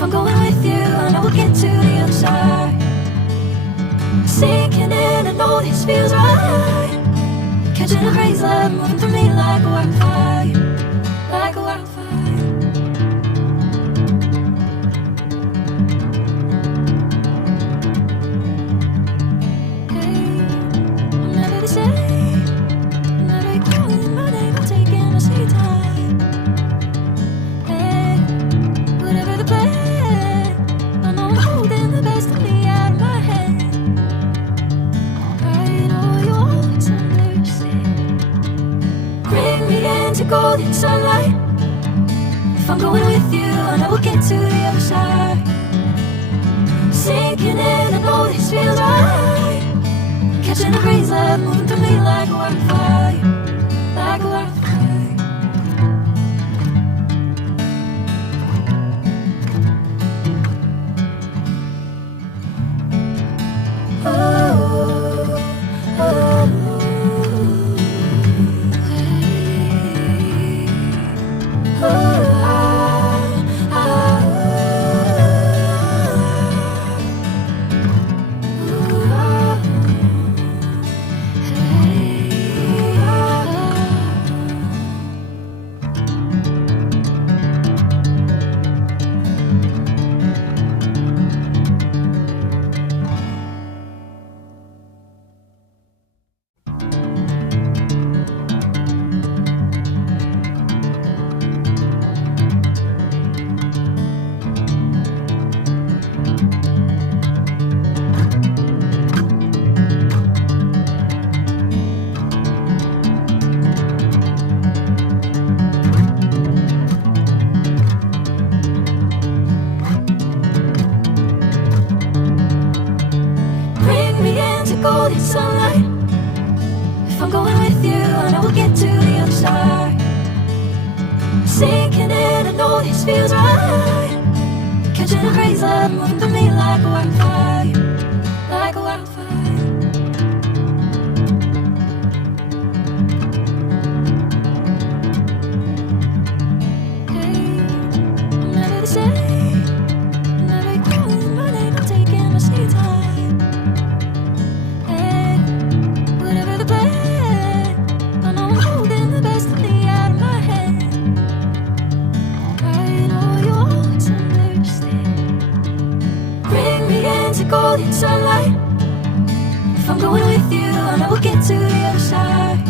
If I'm going with you, I know we'll get to the other side. Sinking in, I know this feels right. Catching a breeze, love moving through me like a wildfire, like a wildfire. Golden sunlight. If I'm going with you, I know we'll get to the other side. Sinking in, I know this feels right. Catching a breeze, love moving through me like a wildfire, like a wildfire. Sunlight. If I'm going with you, I know we'll get to the other side. Sinking in, I know this feels right. Catching a breeze, love moving through me like a wildfire, like a wildfire. Hey, I'm never the same. I'm never calling my name, I'm taking my sweet time. Golden sunlight. If I'm going with you, I know we'll get to the other side.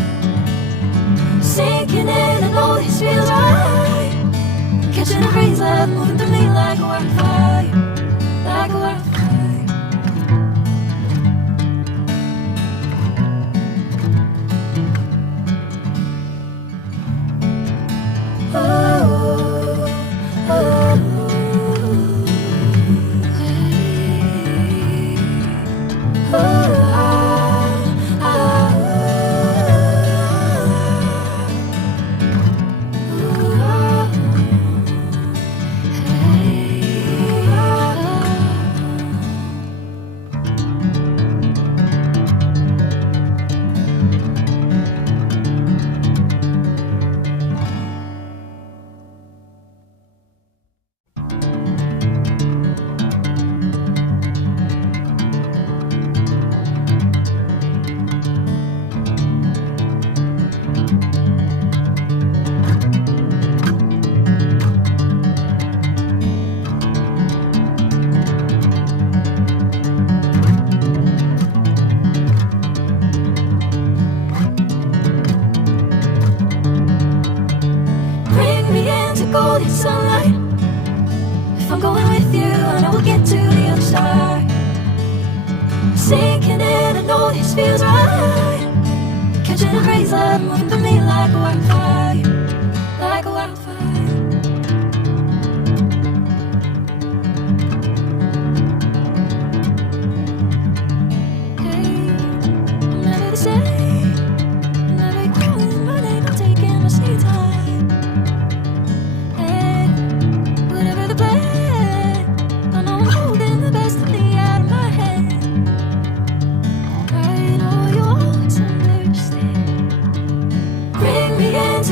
Sinking in, I know this feels right. Catching a breeze, love moving through me like a wildfire, like a wildfire. Sunlight. If I'm going with you, I know we'll get to the other side. Sinking in, I know this feels right. Catching a breeze, love moving through me like a wildfire, like a wildfire. Hey, I'm never the same. I'm never calling my name, I'm taking my sweet time.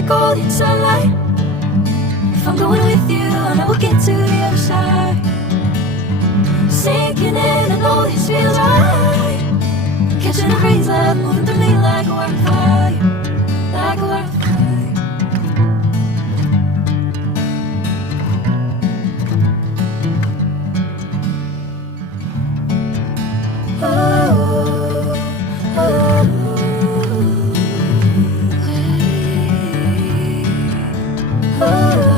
Golden Sinking in, I know this feels right. Catching a breeze, love moving through me like a wildfire, like a wildfire. Oh, oh, oh,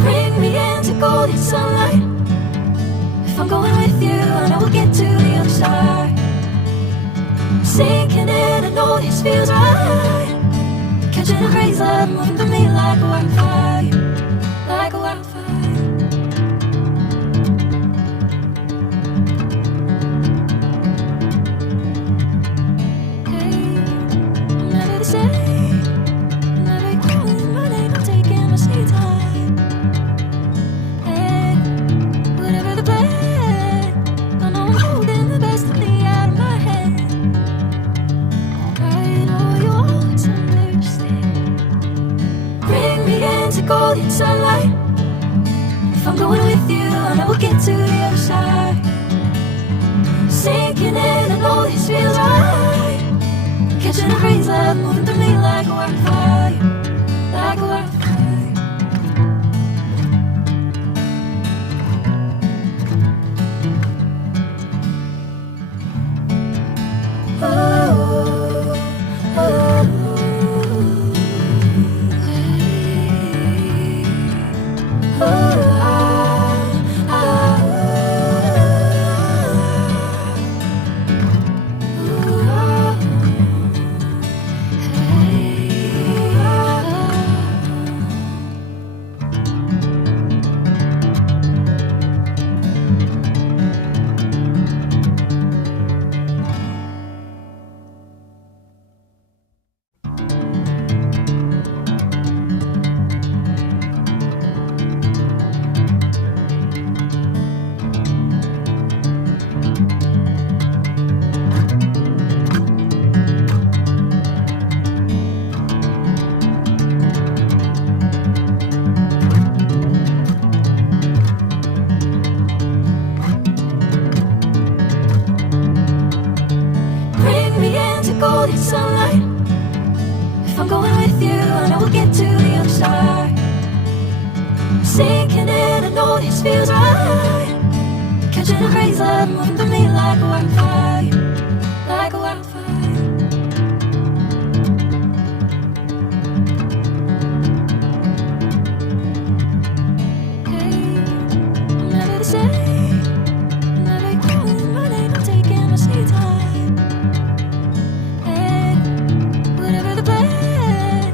bring me into golden sunlight. If I'm going with you, I know we'll get to the other side. Sinking in, I know this feels right. Catching a breeze, love moving through me like a wildfire, like a wildfire. Hey, never the same. Never calling my name, I'm taking my sweet time. Hey, whatever the plan, I know I'm holding the best of me out of my hand. I know you always understand. Bring me into golden sunlight. If I'm going with you, I know we'll get to the other side. Sinking in, I know this feels right. Catching a breeze, love moving through me like a wildfire, like a wildfire. Oh, oh, hey, oh, bring me into golden sunlight. If I'm going with you, I know we'll get to the other side. Sinking in, I know this feels right. Catching a breeze, love moving through me like a wildfire, like a wildfire. Hey, never the same. Never calling my name, I'm taking my sweet time. Hey, whatever the plan,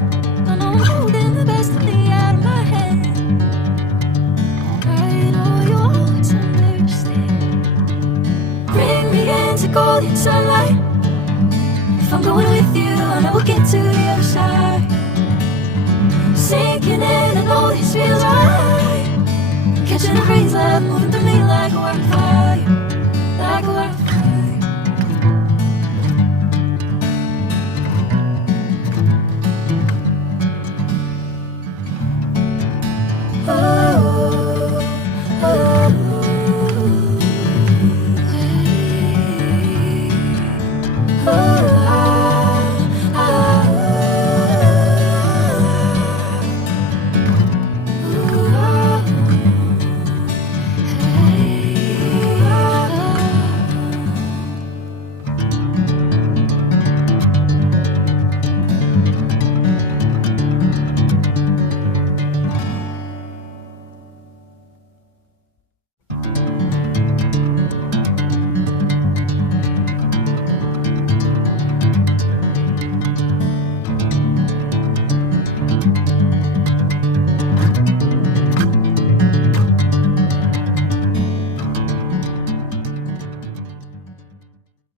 I know I'm holding the best of me out of my hand. I know you always understand. Bring me into golden sunlight. If I'm going with you, I know we'll get to the other side. Sinking in, I know this feels right. Catching a breeze, love moving through me like a wildfire, like a wildfire.